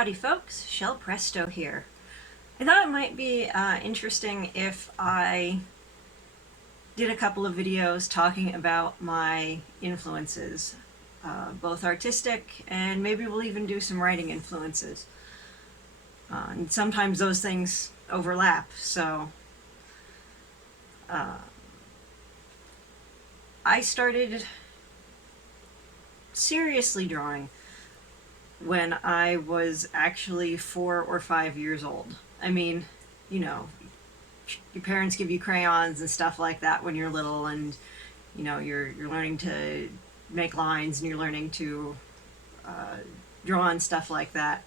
Howdy folks, Shell Presto here. I thought it might be interesting if I did a couple of videos talking about my influences, both artistic and maybe we'll even do some writing influences. And sometimes those things overlap, so I started seriously drawing when I was actually 4 or 5 years old. I mean, you know, your parents give you crayons and stuff like that when you're little, and you're learning to make lines and you're learning to draw and stuff like that.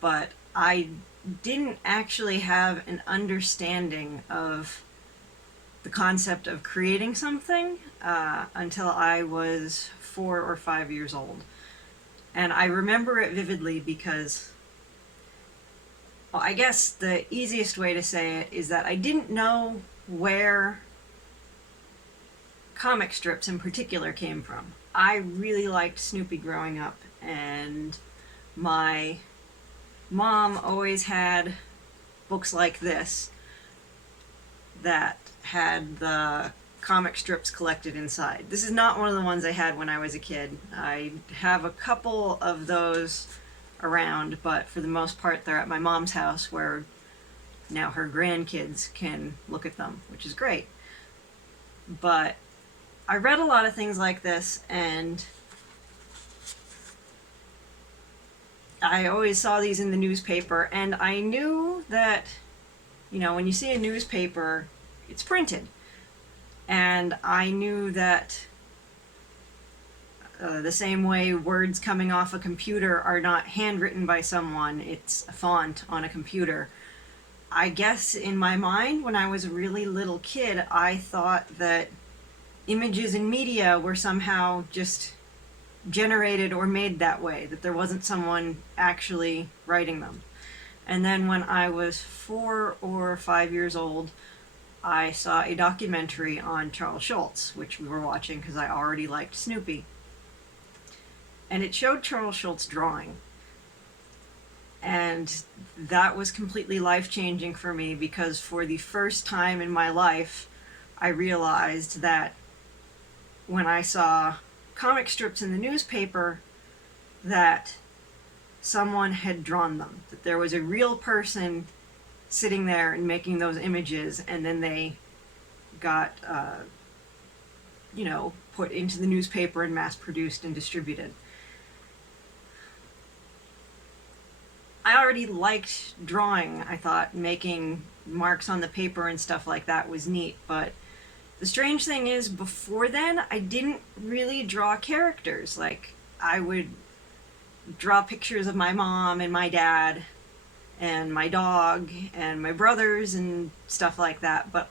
But I didn't actually have an understanding of the concept of creating something until I was 4 or 5 years old. And I remember it vividly because, well, I guess the easiest way to say it is that I didn't know where comic strips in particular came from. I really liked Snoopy growing up, and my mom always had books like this that had the comic strips collected inside. This is not one of the ones I had when I was a kid. I have a couple of those around, but for the most part they're at my mom's house where now her grandkids can look at them, which is great. But I read a lot of things like this, and I always saw these in the newspaper, and I knew that, when you see a newspaper, it's printed. And I knew that the same way words coming off a computer are not handwritten by someone, it's a font on a computer. I guess in my mind, when I was a really little kid, I thought that images in media were somehow just generated or made that way, that there wasn't someone actually writing them. And then when I was 4 or 5 years old, I saw a documentary on Charles Schulz, which we were watching because I already liked Snoopy. And it showed Charles Schulz drawing. And that was completely life-changing for me because for the first time in my life, I realized that when I saw comic strips in the newspaper, that someone had drawn them, that there was a real person sitting there and making those images, and then they got put into the newspaper and mass produced and distributed. I already liked drawing. I thought making marks on the paper and stuff like that was neat, but the strange thing is, before then, I didn't really draw characters. Like, I would draw pictures of my mom and my dad and my dog and my brothers and stuff like that, but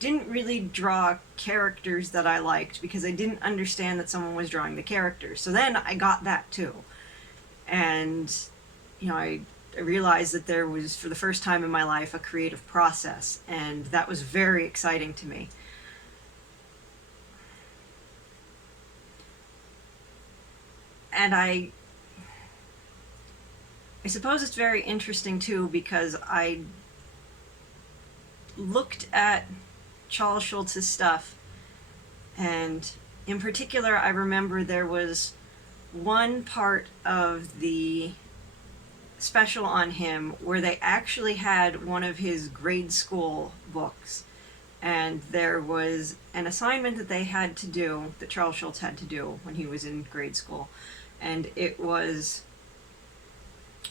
didn't really draw characters that I liked because I didn't understand that someone was drawing the characters. So then I got that too. And, I realized that there was, for the first time in my life, a creative process, and that was very exciting to me. And I suppose it's very interesting too because I looked at Charles Schulz's stuff, and in particular I remember there was one part of the special on him where they actually had one of his grade school books, and there was an assignment that they had to do, that Charles Schulz had to do when he was in grade school, and it was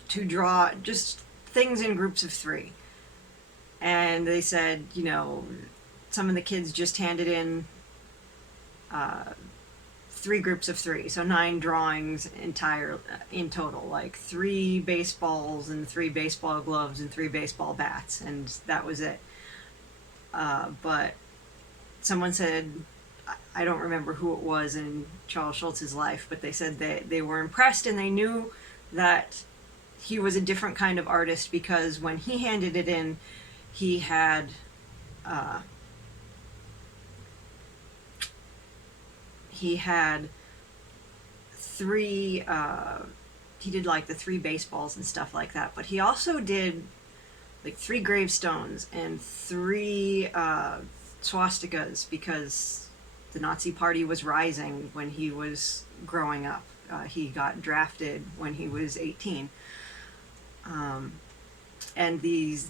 to draw just things in groups of 3. And they said, some of the kids just handed in 3 groups of 3, so 9 drawings in total, like 3 baseballs and 3 baseball gloves and 3 baseball bats, and that was it. But someone said, I don't remember who it was in Charles Schulz's life, but they said they were impressed and they knew that he was a different kind of artist because when he handed it in, he had he had 3 he did like the 3 baseballs and stuff like that, but he also did like 3 gravestones and 3 swastikas because the Nazi Party was rising when he was growing up. He got drafted when he was 18. And these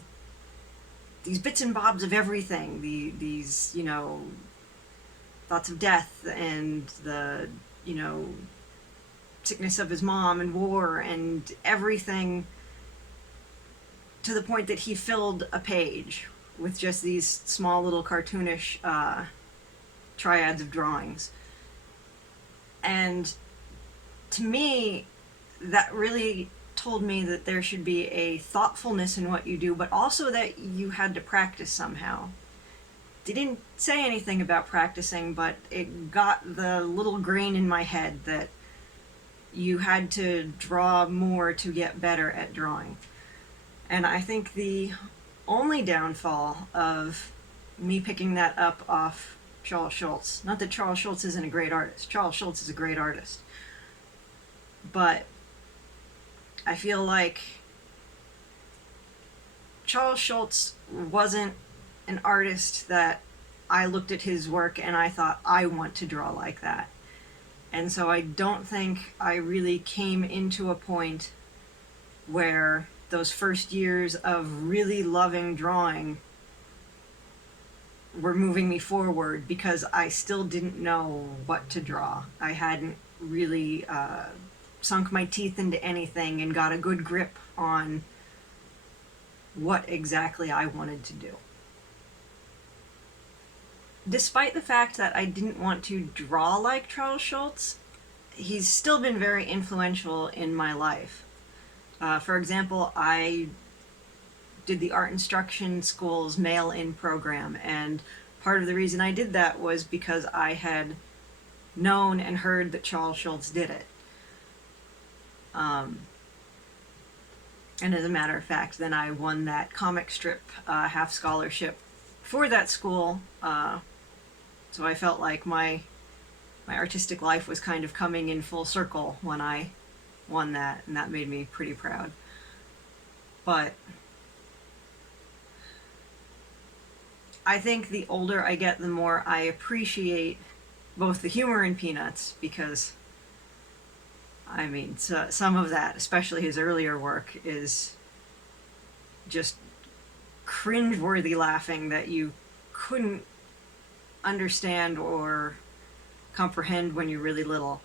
bits and bobs of everything, these, you know, thoughts of death and the, you know, sickness of his mom and war and everything, to the point that he filled a page with just these small little cartoonish triads of drawings. And to me, that really told me that there should be a thoughtfulness in what you do, but also that you had to practice somehow. They didn't say anything about practicing, but it got the little grain in my head that you had to draw more to get better at drawing. And I think the only downfall of me picking that up off Charles Schulz, not that Charles Schulz isn't a great artist, Charles Schulz is a great artist, but I feel like Charles Schulz wasn't an artist that I looked at his work and I thought, I want to draw like that. And so I don't think I really came into a point where those first years of really loving drawing were moving me forward, because I still didn't know what to draw. I hadn't really sunk my teeth into anything and got a good grip on what exactly I wanted to do. Despite the fact that I didn't want to draw like Charles Schulz, he's still been very influential in my life. For example, I did the art instruction school's mail-in program, and part of the reason I did that was because I had known and heard that Charles Schulz did it. And as a matter of fact, then I won that comic strip half scholarship for that school, so I felt like my artistic life was kind of coming in full circle when I won that, and that made me pretty proud. But I think the older I get, the more I appreciate both the humor in Peanuts, because I mean, some of that, especially his earlier work, is just cringeworthy laughing that you couldn't understand or comprehend when you're really little.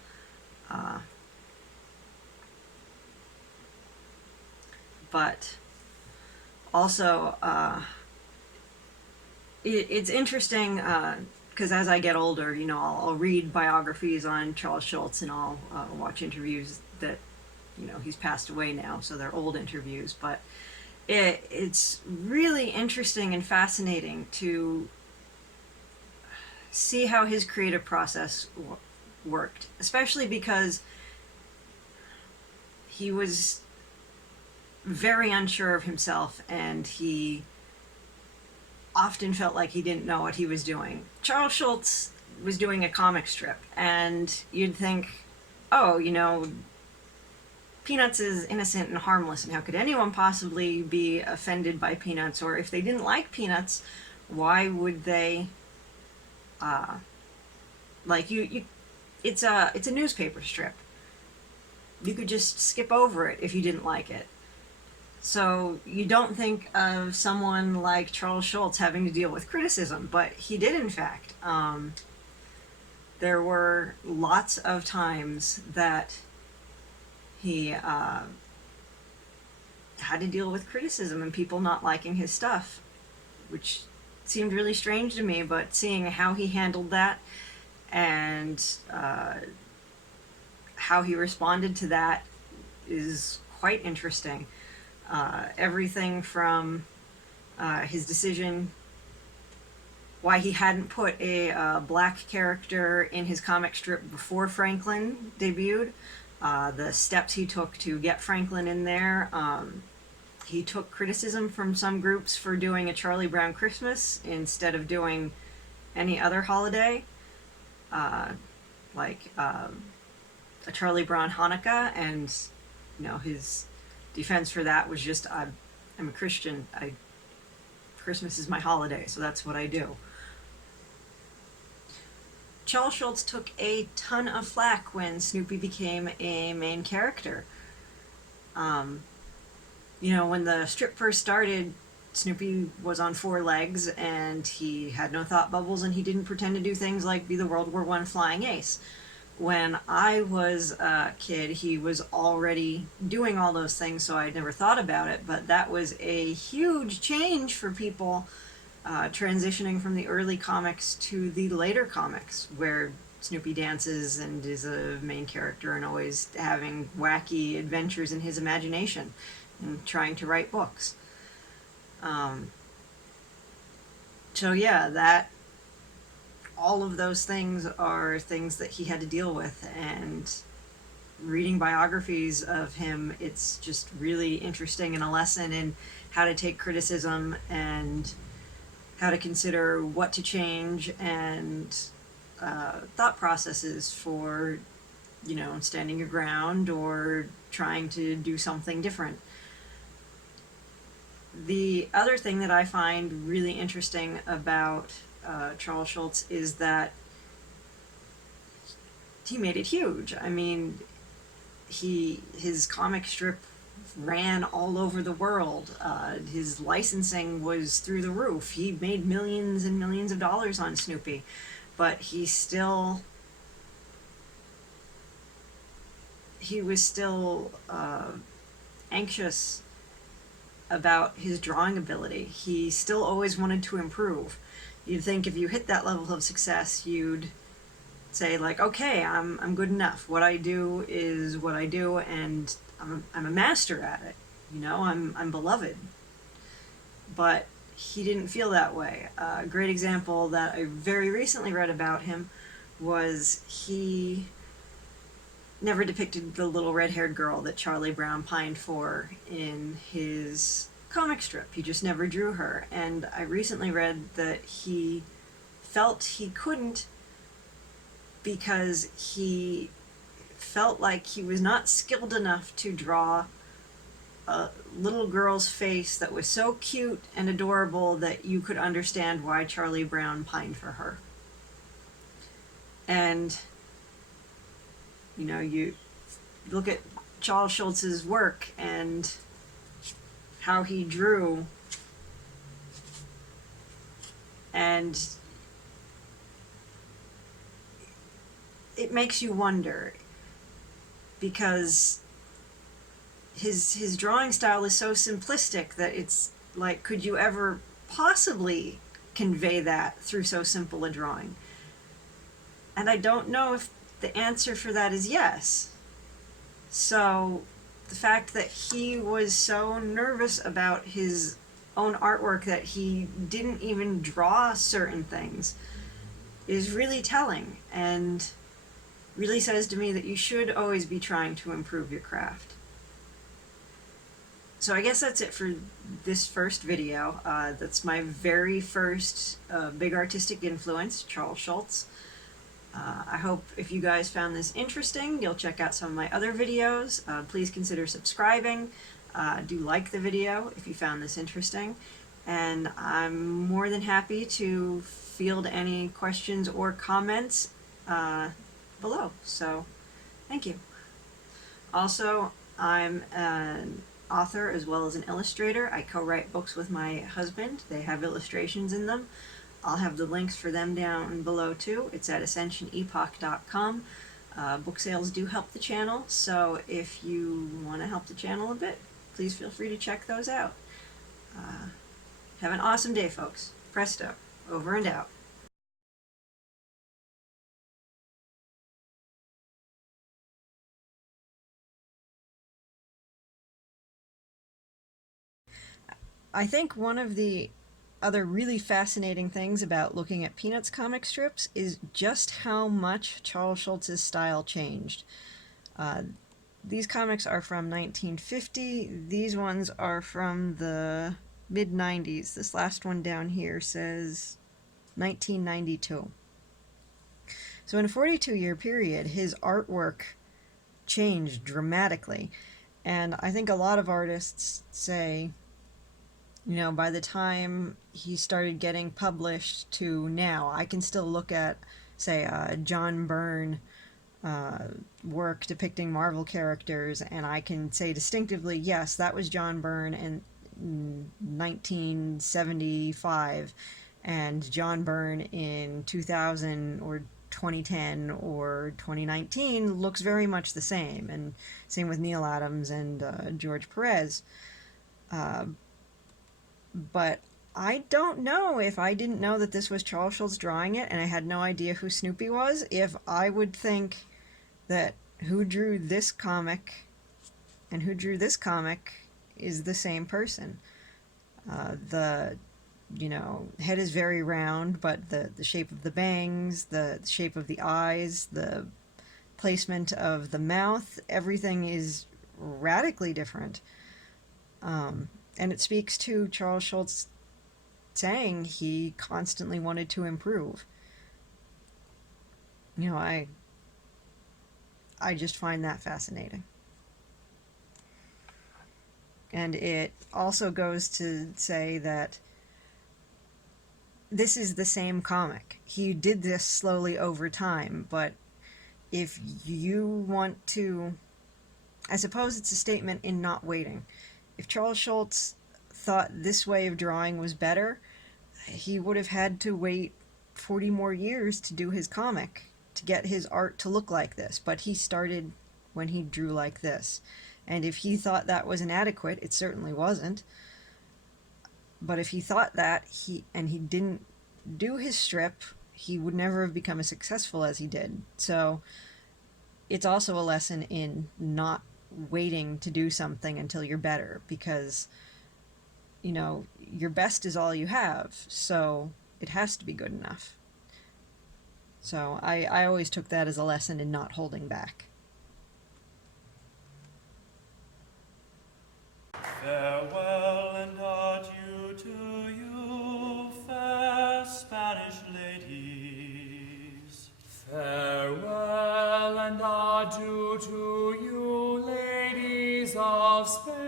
But also, it's interesting because as I get older, you know, I'll read biographies on Charles Schulz, and I'll watch interviews that, you know, he's passed away now, so they're old interviews, but it's really interesting and fascinating to see how his creative process worked, especially because he was very unsure of himself, and he often felt like he didn't know what he was doing. Charles Schulz was doing a comic strip, and you'd think, oh, you know, Peanuts is innocent and harmless, and how could anyone possibly be offended by Peanuts? Or if they didn't like Peanuts, why would they, it's a newspaper strip. You could just skip over it if you didn't like it. So you don't think of someone like Charles Schulz having to deal with criticism, but he did, in fact. There were lots of times that he had to deal with criticism and people not liking his stuff, which seemed really strange to me, but seeing how he handled that and how he responded to that is quite interesting. Everything from his decision, why he hadn't put a black character in his comic strip before Franklin debuted, the steps he took to get Franklin in there. He took criticism from some groups for doing a Charlie Brown Christmas instead of doing any other holiday, like a Charlie Brown Hanukkah, and his defense for that was just, I'm a Christian. Christmas is my holiday, so that's what I do. Charles Schulz took a ton of flack when Snoopy became a main character. Um, when the strip first started, Snoopy was on four legs and he had no thought bubbles and he didn't pretend to do things like be the World War I flying ace. When I was a kid, he was already doing all those things, so I never thought about it, but that was a huge change for people transitioning from the early comics to the later comics, where Snoopy dances and is a main character and always having wacky adventures in his imagination and trying to write books. Um, so yeah, that all of those things are things that he had to deal with, and reading biographies of him, it's just really interesting and a lesson in how to take criticism and how to consider what to change and thought processes for, standing your ground or trying to do something different. The other thing that I find really interesting about Charles Schulz is that he made it huge. I mean, his comic strip ran all over the world. His licensing was through the roof. He made millions and millions of dollars on Snoopy, but he was still anxious about his drawing ability. He still always wanted to improve. You'd think if you hit that level of success, you'd say like, okay, I'm good enough. What I do is what I do, and I'm a master at it. I'm beloved. But he didn't feel that way. A great example that I very recently read about him was he never depicted the little red-haired girl that Charlie Brown pined for in his comic strip. He just never drew her. And I recently read that he felt he couldn't because he felt like he was not skilled enough to draw a little girl's face that was so cute and adorable that you could understand why Charlie Brown pined for her. And you look at Charles Schulz's work and how he drew, and it makes you wonder, because his drawing style is so simplistic that it's like, could you ever possibly convey that through so simple a drawing? And I don't know if the answer for that is yes. So the fact that he was so nervous about his own artwork that he didn't even draw certain things is really telling, and really says to me that you should always be trying to improve your craft. So I guess that's it for this first video. That's my very first big artistic influence, Charles Schulz. I hope if you guys found this interesting, you'll check out some of my other videos. Please consider subscribing. Do like the video if you found this interesting. And I'm more than happy to field any questions or comments below. So, thank you. Also, I'm an author as well as an illustrator. I co-write books with my husband. They have illustrations in them. I'll have the links for them down below too. It's at ascensionepoch.com. Book sales do help the channel, so if you want to help the channel a bit, please feel free to check those out. Have an awesome day, folks. Presto. Over and out. I think one of the other really fascinating things about looking at Peanuts comic strips is just how much Charles Schulz's style changed. These comics are from 1950. These ones are from the mid-90s. This last one down here says 1992. So in a 42-year period, his artwork changed dramatically. And I think a lot of artists say, you know, by the time he started getting published to now, I can still look at, say, John Byrne uh, work depicting Marvel characters, and I can say distinctively, yes, that was John Byrne in 1975, and John Byrne in 2000 or 2010 or 2019 looks very much the same. And same with Neil Adams and George Perez. Uh, but I don't know, if I didn't know that this was Charles Schulz drawing it and I had no idea who Snoopy was, if I would think that who drew this comic and who drew this comic is the same person. The head is very round, but the shape of the bangs, the shape of the eyes, the placement of the mouth, everything is radically different. And it speaks to Charles Schulz saying he constantly wanted to improve. You know, I just find that fascinating. And it also goes to say that this is the same comic. He did this slowly over time, but if you want to, I suppose it's a statement in not waiting. If Charles Schulz thought this way of drawing was better, he would have had to wait 40 more years to do his comic, to get his art to look like this. But he started when he drew like this. And if he thought that was inadequate, it certainly wasn't. But if he thought that, he didn't do his strip, he would never have become as successful as he did. So it's also a lesson in not waiting to do something until you're better, because your best is all you have, so it has to be good enough. So I always took that as a lesson in not holding back. Farewell and adieu to you, fair Spanish ladies. Farewell and adieu to you, ladies of Spain.